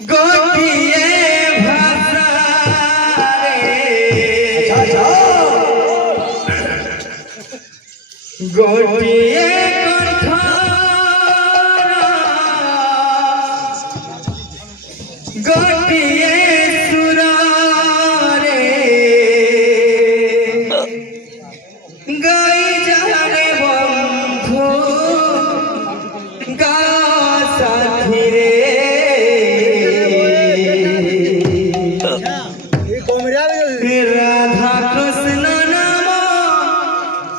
गोटिए भाषा गोटिए गोटिए सुरारे गाई जाने बंधु गा साथी रे राधा कृष्ण नाम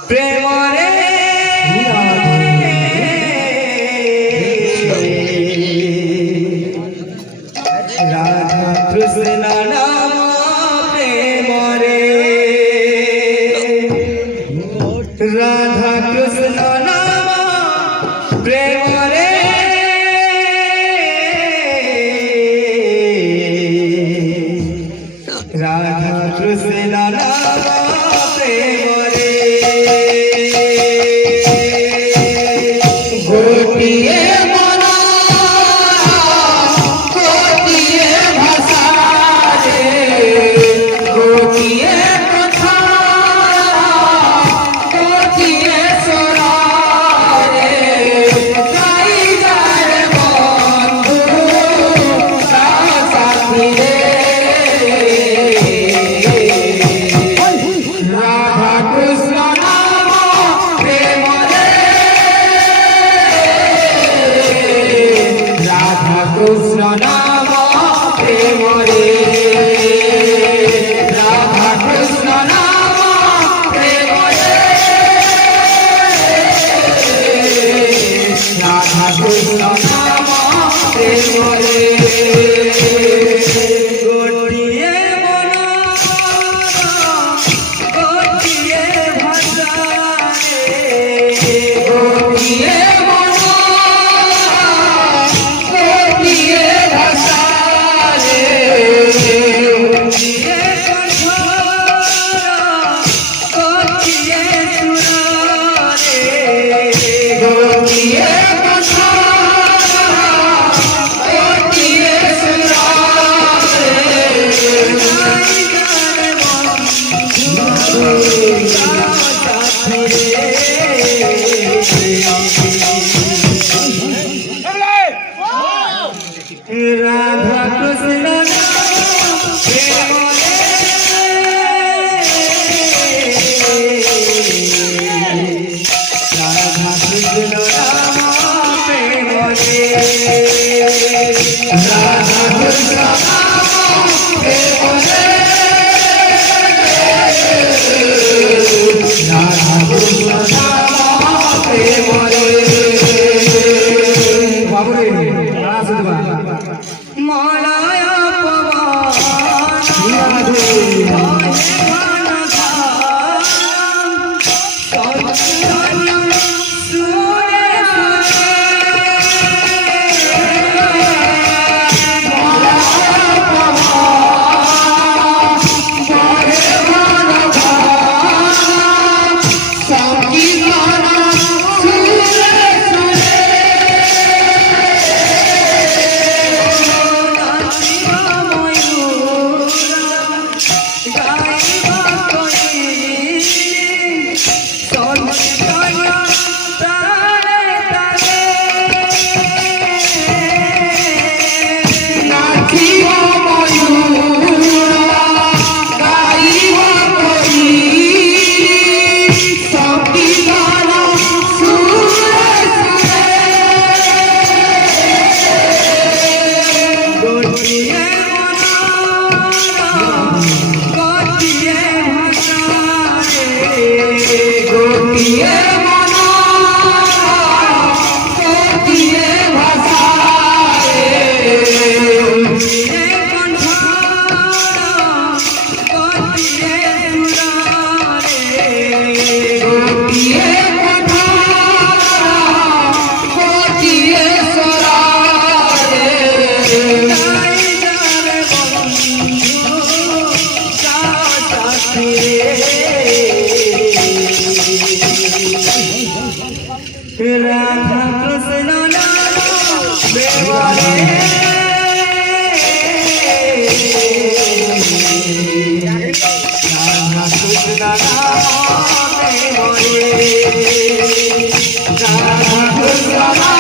प्रेम राधा कृष्ण नाम प्रेम राधा कृष्ण नाम प्रेम राधा कृष्ण नाम प्रेम गोटिए कृष्ण नाम प्रेम राधा कृष्ण नाम प्रेम राधा कृष्ण नाम प्रेम गोटिए बना गोटिए भाषा गोटिए राधा कृष्ण राधा कृष्ण प्रेम राधा कृष्ण राधा कृष्ण प्रेम बाबू मालाया কৃষ্ণ নাম প্রেম রে রাধা কৃষ্ণ